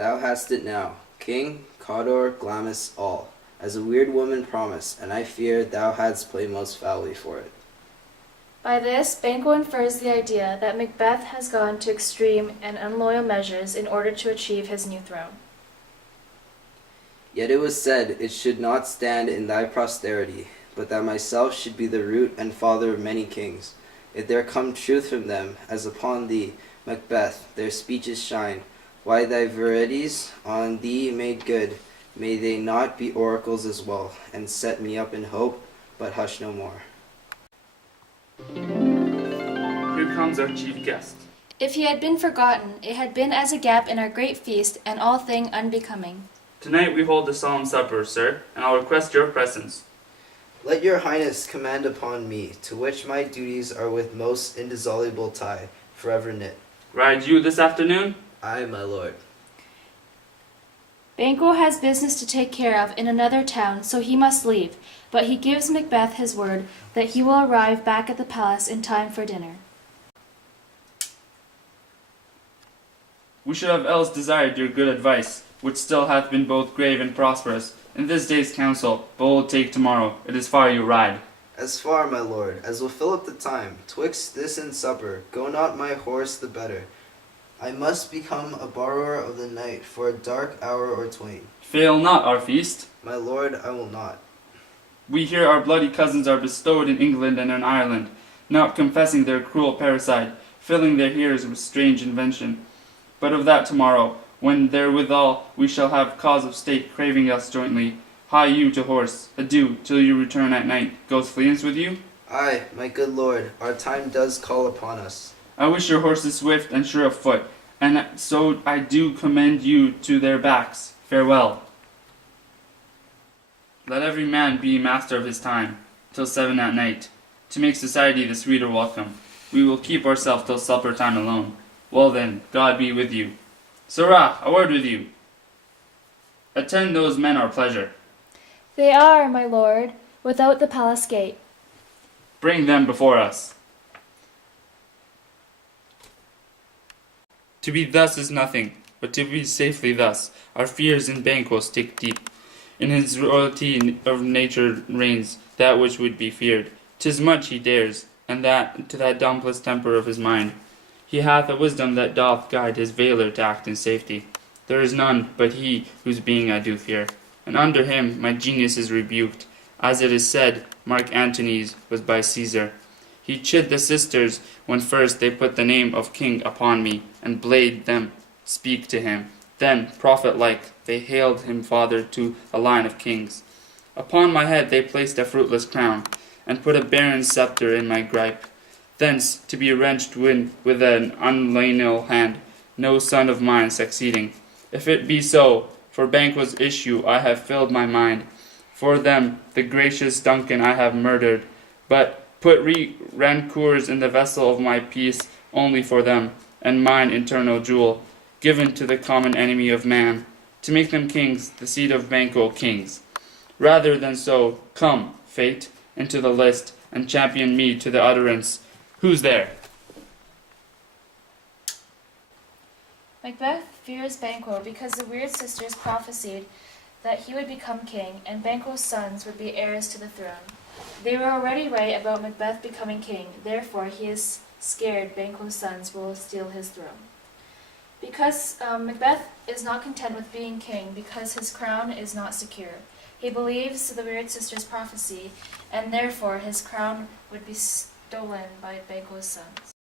Thou hast it now, King, Cawdor, Glamis, all, as a weird woman promised, and I fear thou hadst played most foully for it. By this, Banquo infers the idea that Macbeth has gone to extreme and unloyal measures in order to achieve his new throne. Yet it was said, it should not stand in thy posterity, but that myself should be the root and father of many kings. If there come truth from them, as upon thee, Macbeth, their speeches shine, why thy verities on thee made good, may they not be oracles as well, and set me up in hope, but hush no more. Here comes our chief guest. If he had been forgotten, it had been as a gap in our great feast, and all thing unbecoming. Tonight we hold a solemn supper, sir, and I'll request your presence. Let your highness command upon me, to which my duties are with most indissoluble tie, forever knit. Ride you this afternoon? Aye, my lord. Banquo has business to take care of in another town, so he must leave, but he gives Macbeth his word that he will arrive back at the palace in time for dinner. We should have else desired your good advice, which still hath been both grave and prosperous. In this day's counsel, bold take tomorrow, it is far you ride. As far, my lord, as will fill up the time, twixt this and supper, go not my horse the better. I must become a borrower of the night for a dark hour or twain. Fail not our feast. My lord, I will not. We hear our bloody cousins are bestowed in England and in Ireland, not confessing their cruel parricide, filling their ears with strange invention. But of that tomorrow, when therewithal we shall have cause of state craving us jointly. Hie you to horse, adieu, till you return at night. Goes Fleance with you? Aye, my good lord, our time does call upon us. I wish your horses swift and sure of foot, and so I do commend you to their backs. Farewell. Let every man be master of his time, till 7 at night, to make society the sweeter welcome. We will keep ourselves till supper time alone. Well then, God be with you. Sirrah, a word with you. Attend those men our pleasure. They are, my lord, without the palace gate. Bring them before us. To be thus is nothing, but to be safely thus. Our fears in Banquo stick deep. In his royalty of nature reigns that which would be feared. 'Tis much he dares, and that to that dauntless temper of his mind. He hath a wisdom that doth guide his valour to act in safety. There is none but he whose being I do fear, and under him my genius is rebuked. As it is said, Mark Antony's was by Caesar. He chid the sisters when first they put the name of king upon me, and bade them speak to him. Then, prophet-like, they hailed him father to a line of kings. Upon my head they placed a fruitless crown, and put a barren sceptre in my gripe. Thence to be wrenched with an unlineal hand, no son of mine succeeding. If it be so, for Banquo's issue I have filled my mind. For them, the gracious Duncan I have murdered, but put rancours in the vessel of my peace only for them, and mine eternal jewel, given to the common enemy of man, to make them kings, the seed of Banquo kings. Rather than so, come, fate, into the list, and champion me to the utterance. Who's there? Macbeth fears Banquo because the weird sisters prophesied that he would become king, and Banquo's sons would be heirs to the throne. They were already right about Macbeth becoming king, therefore he is scared Banquo's sons will steal his throne. Because Macbeth is not content with being king because his crown is not secure. He believes the weird sisters' prophecy, and therefore his crown would be stolen by Banquo's sons.